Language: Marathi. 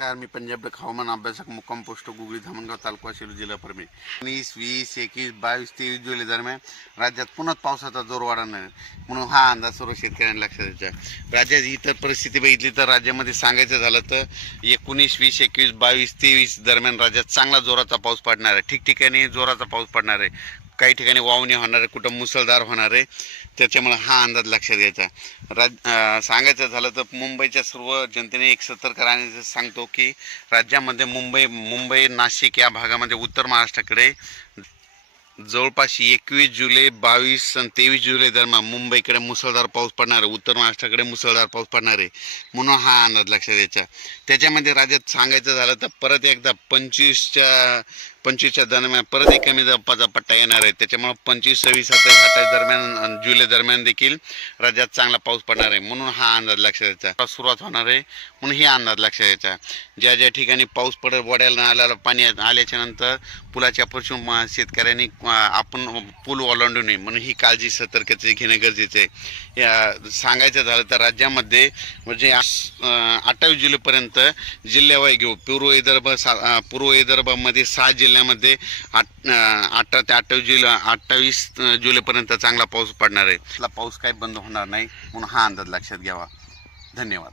नमस्कार मी पंजाब हवामान अभ्यासक मुक्काम पोस्ट गुगळी धामणगाव तालुका सेलू जिल्हा परमे वीस वीस एकवीस बावीस तेवीस जुलै दरम्यान राज्यात पुन्हा पावसाचा जोर वाढणार म्हणून हा अंदाज सर्व शेतकऱ्यांना लक्षात द्यायचा राज्यात इतर परिस्थिती बघितली तर राज्यामध्ये सांगायचं झालं तर एकोणीस वीस एकवीस बावीस तेवीस दरम्यान राज्यात चांगला जोराचा पाऊस पडणार आहे. ठिकठिकाणी जोराचा पाऊस पडणार आहे. काही ठिकाणी वावणी होणार आहे कुठं मुसळधार होणार आहे त्याच्यामुळे हा अंदाज लक्षात घ्यायचा. राज सांगायचं झालं तर मुंबईच्या सर्व जनतेने एक सतर्क राहण्याचं सांगतो की राज्यामध्ये मुंबई मुंबई नाशिक या भागामध्ये उत्तर महाराष्ट्राकडे जवळपास एकवीस जुलै बावीस आणि तेवीस जुलै दरम्यान मुंबईकडे मुसळधार पाऊस पडणार आहे उत्तर महाराष्ट्राकडे मुसळधार पाऊस पडणार आहे म्हणून हा अंदाज लक्षात द्यायचा त्याच्यामध्ये राज्यात सांगायचं झालं तर परत एकदा पंचवीसच्या पंचवीसच्या दरम्यान परत एक कमी दाबाचा पट्टा येणार आहे. त्याच्यामुळं पंचवीस सव्वीस सत्तावीस अठ्ठावीस दरम्यान जुलै दरम्यान देखील राज्यात चांगला पाऊस पडणार आहे. म्हणून हा अंदाज लक्षात द्यायचा सुरुवात होणार आहे. म्हणून ही अंदाज लक्षात द्यायचा ज्या ज्या ठिकाणी पाऊस पडत वड्याला आल्याला पाणी आल्याच्यानंतर पुलाच्या पासून शेतकऱ्यांनी आपण पूल ओलांडू नये. म्हणून ही काळजी सतर्कते घेणं गरजेचं आहे. या सांगायचं झालं तर राज्यामध्ये म्हणजे अठ्ठावीस जुलैपर्यंत जिल्ह्यावाई घेऊ. पूर्व विदर्भ सा पूर्व विदर्भामध्ये सहा जिल्ह्यामध्ये आठ अठरा ते अठ्ठावीस जुलै अठ्ठावीस जुलैपर्यंत चांगला पाऊस पडणार आहे. आपला पाऊस काही बंद होणार नाही म्हणून हा अंदाज लक्षात घ्यावा. धन्यवाद.